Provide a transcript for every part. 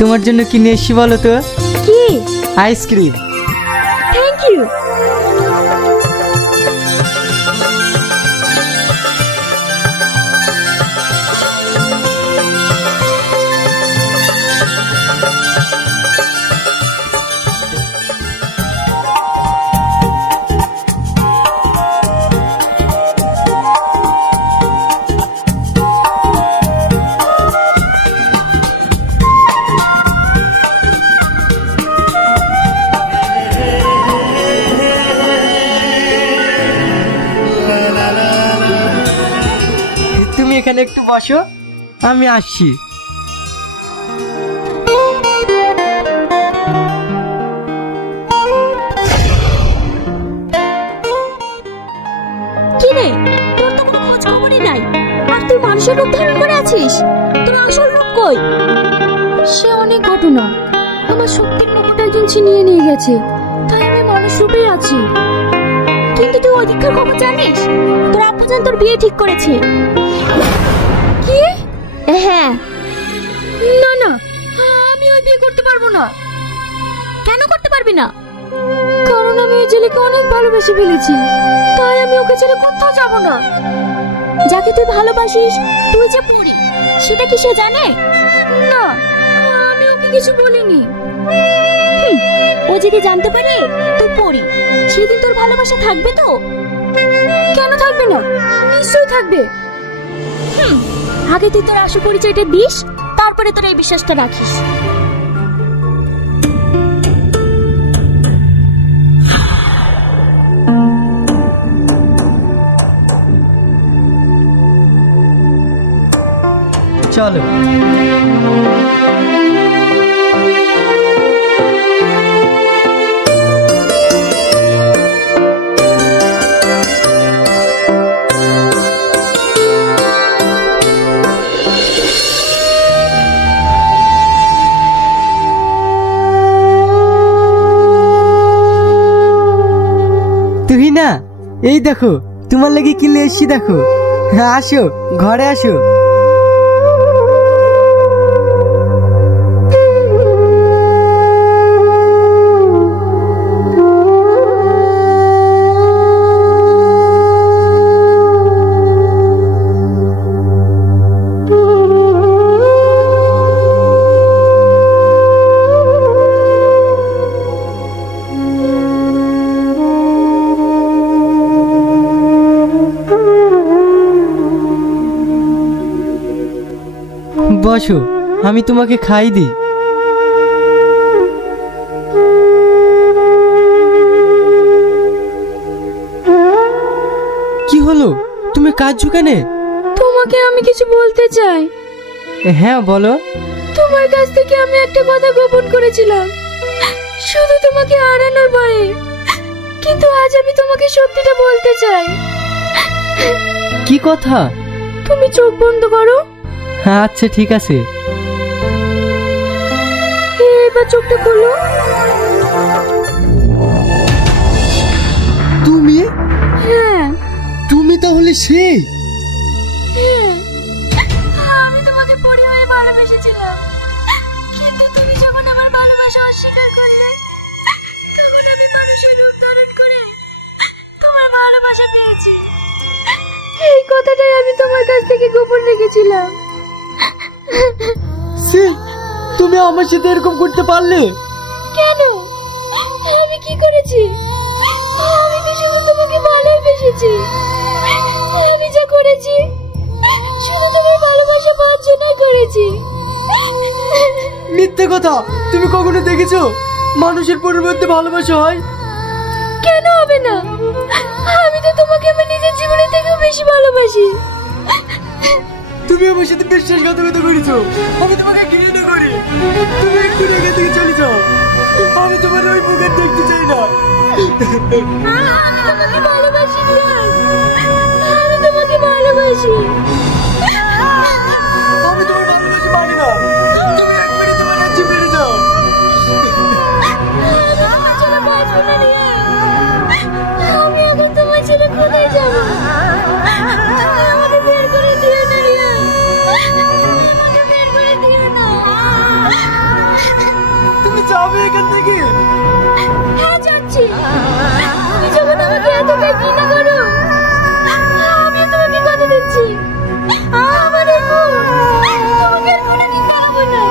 তোমার জন্য কি নিয়ে এসছি বলো তো? কি? আইসক্রিম। Thank you. তুমি এখানে একটু বসো, আমি আসছি। কি রে, তোর তো কোনো খোঁজ খবরই নাই, আর তুই মানুষের রূপ ধারণ করে আছিস। তোর আসল রূপ কই? সে অনেক ঘটনা, আমার শক্তির মুকুট একজন ছিনিয়ে নিয়ে গেছে, তাই আমি মানুষ রূপেই আছি। কিন্তু তুই অধিকার খবর জানিস? তোর আব্বুজান তোর বিয়ে ঠিক করেছে। কি? হ্যাঁ। না না, আমি ওই বিয়ে করতে পারবো না। কেন করতে পারবি না? কারণ আমি ওই ছেলেকে অনেক ভালোবেসে ফেলেছি, তাই আমি ওকে ছেড়ে কোথাও যাব না। যাকে তুই ভালোবাসিস, তুই যে পড়ি, সেটা কি সে জানে? না, আমি ওকে কিছু বলিনি। ও যদি জানতে পারে তুই পড়ি, সেদিন তোর ভালোবাসা থাকবে তো? কেন থাকবে না? নিশ্চয়ই থাকবে। আগে তুই তোর আসল পরিচয়টা দিস, তারপরে তোর এই বিশ্বাসটা রাখিস। চলো। তুই না, এই দেখো তোমার লাগি কি নিয়ে এসছি দেখো। হ্যাঁ, আসো ঘরে আসো। বসো, আমি তোমাকে খাই দিই। কি হলো, তুমি কাঁদছো কেন? তোমাকে আমি কিছু বলতে চাই। হ্যাঁ বলো। তোমার কাছ থেকে আমি একটা কথা গোপন করেছিলাম, শুধু তোমাকে হারানোর ভয়ে। কিন্তু আজ আমি তোমাকে সত্যিটা বলতে চাই। কি কথা? তুমি চোখ বন্ধ করো। আচ্ছা ঠিক আছে। এবার চোখটা খোলো। তুমি? হ্যাঁ। তুমি তাহলে সেই? হ্যাঁ, আমি তোমাকে পড়ে হয়ে ভালোবেসেছিলাম, কিন্তু তুমি যখন আমার ভালোবাসা অস্বীকার করলে, তখন আমি মানুষের রূপ ধারণ করে তোমার ভালোবাসা পেয়েছি। এই কথাটাই আমি তোমার কাছ থেকে গোপন রেখেছিলাম। তুমি আমার সাথে এরকম করতে পারলে? কেন? আমি কি করেছি? আমি তো শুধু তোমাকে ভালোবেসেছি। আমি যা করেছি শুধু তোমার ভালোবাসা পাওয়ার জন্যই করেছি। মিথ্যে কথা। তুমি কখনো দেখেছো মানুষের পরিবর্তে ভালোবাসা হয়? কেন হবে না? আমি তো তোমাকে আমার নিজের জীবনের থেকেও বেশি ভালোবাসি। তুমি আমার সাথে বিশ্বাসঘাতকতা করেছো। আমি তোমাকে ঘৃণা করি। তুমি একটু রেগে থেকে চলে যাও। আমি তোমার ওই মুখ আর দেখতে চাই না। আমি তোমাকে ভালোবাসি রিয়াজ, আমি তোমাকে ভালোবাসি। আমি তোমার ভালোবাসি পারি না। তুমি একবারই তোমার রাজ্যে ফিরে যাও। আমি তোমার ছেলে বাঁচবো না রিয়াজ। আমি এখন তোমার ছেলে কোথায় যাবো? তুমি আমাকে বের করে দিও না রিয়াজ, আমাকে বের করে দিও না। এখান থেকে? হ্যাঁ যাচ্ছি। তুমি যখন আমাকে এতটাই ঘৃণা করো, আমি তোমাকে কথা দিচ্ছি আমার এই বোন তোমাকে আর কোনোদিন পাবো না।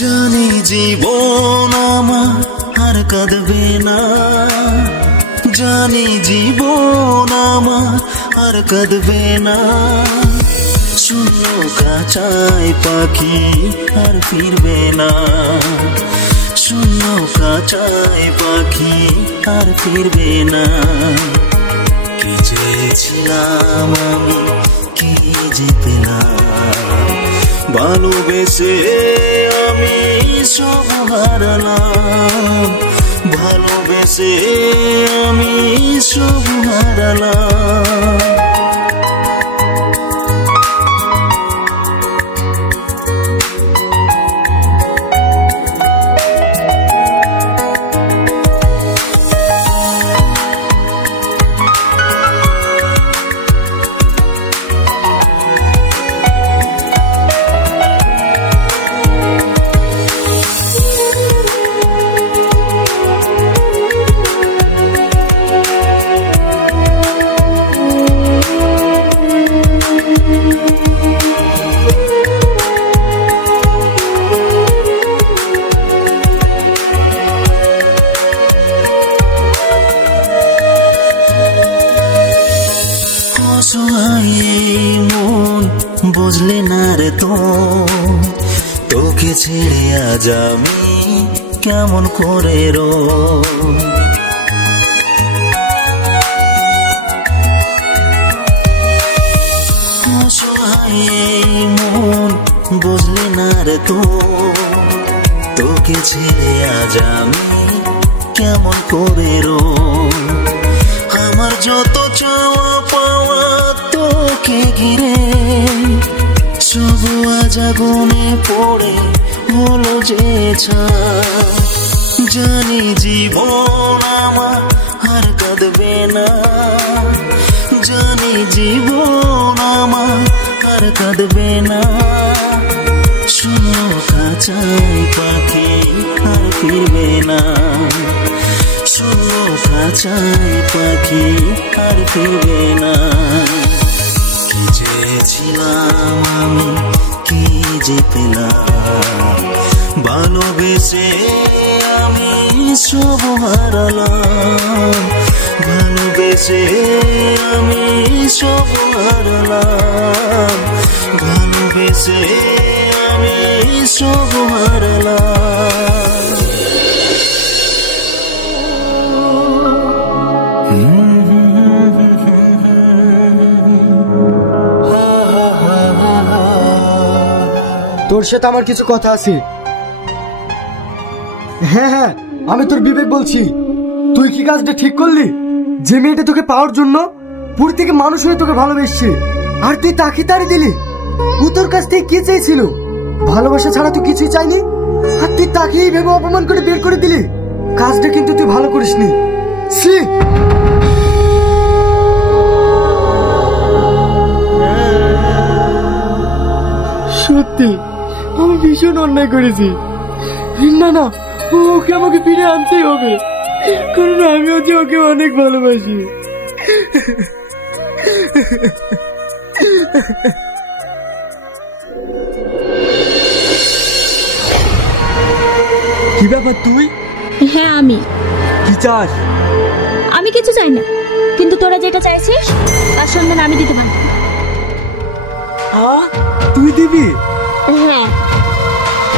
জানি জীবন আমার আর কাঁদবে না, জানি জীবন আমার আর কাঁদবে না। শূন্য কাঁচায় পাখি আর ফিরবে না, শূন্য কাঁচায় পাখি আর ফিরবে না। কি চেয়েছিলাম আমি, কি যে পেলাম, ভালোবেসে আমি সব হারালাম, ভালোবেসে আমি সব হারালাম। মন বুঝলে না রে তো, তোকে ছেড়ে আজ আমি কেমন করে রো। মন বুঝলে না রে তো, তোকে ছেড়ে আজ আমি কেমন করে রো। আমার যত চাওয়া পাওয়া তোকে ঘিরে, সব আজ আগুনে পড়ে হলো যে ছাই। জানি জীবন আমার আর কাঁদবে না, জানি জীবন আমার আর কাঁদবে না। শূন্য কাঁচাই পাখি আর ফিরবে না, শূন্য কাঁচাই পাখি আর ফিরবে না। কি চেয়েছিলাম আমি, কি যে পেলাম, ভালোবেসে আমি সব হারালাম, ভালোবেসে আমি সব হারালাম, ভালোবেসে আমি সব হারালাম। তোর সাথে আমার কিছু কথা আছে। হ্যাঁ হ্যাঁ, আমি তোর বিবেক বলছি। তুই কি কাজটা ঠিক করলি? যে মেয়েটা তোকে পাওয়ার জন্য পুরী থেকে মানুষ হয়ে তোকে ভালোবেসছে, আর তুই তাকে তাড়ি দিলি। ও তোর কাছ থেকে কি চেয়েছিল? ভালোবাসা ছাড়া তুই কিছুই চাইনি, আর তুই তাকেই ভেবে অপমান করে বের করে দিলি। কাজটা কিন্তু তুই ভালো করিসনি। ছি! সত্যি আমি ভীষণ অন্যায় করেছি। না না, ওকে আমাকে ফিরে আনতেই হবে, কারণ আমিও যে ওকে অনেক ভালোবাসি। কি ব্যাপার তুই? হ্যাঁ আমি। কি চাস? আমি কিছু চাই না, কিন্তু তোরা যেটা চাইছিস তার সন্ধান আমি দিতে পারি। তুই দিবি? হ্যাঁ।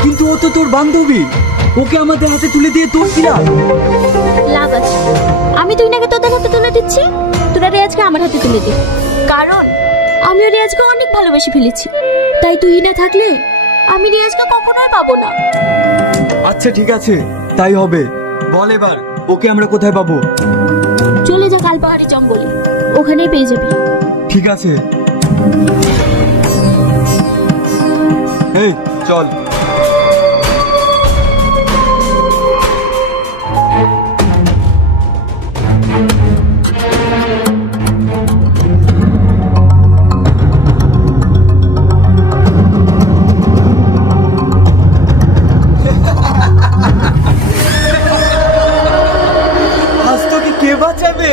কিন্তু ও তো তোর বান্ধবী, ওকে আমাদের হাতে তুলে দিয়ে তোর কি লাভ? লাভ আছে। আমি তুই নাকি তোদের হাতে তুলে দিচ্ছি, তোরা রেয়াজকে আমার হাতে তুলে দে। কারণ আমিও রেয়াজকে অনেক ভালোবেসে ফেলেছি, তাই তুই না থাকলে আমি রেয়াজকে কখনোই পাবো না। আচ্ছা ঠিক আছে, তাই হবে। বল এবার ওকে আমরা কোথায় পাবো? চলে যা কাল পাহাড়ি জঙ্গলে, ওখানেই পেয়ে যাবি। ঠিক আছে, এই চল। আজ তোকে কে বাঁচাবে?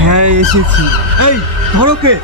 হ্যাঁ এসেছি। এই ধরো কে?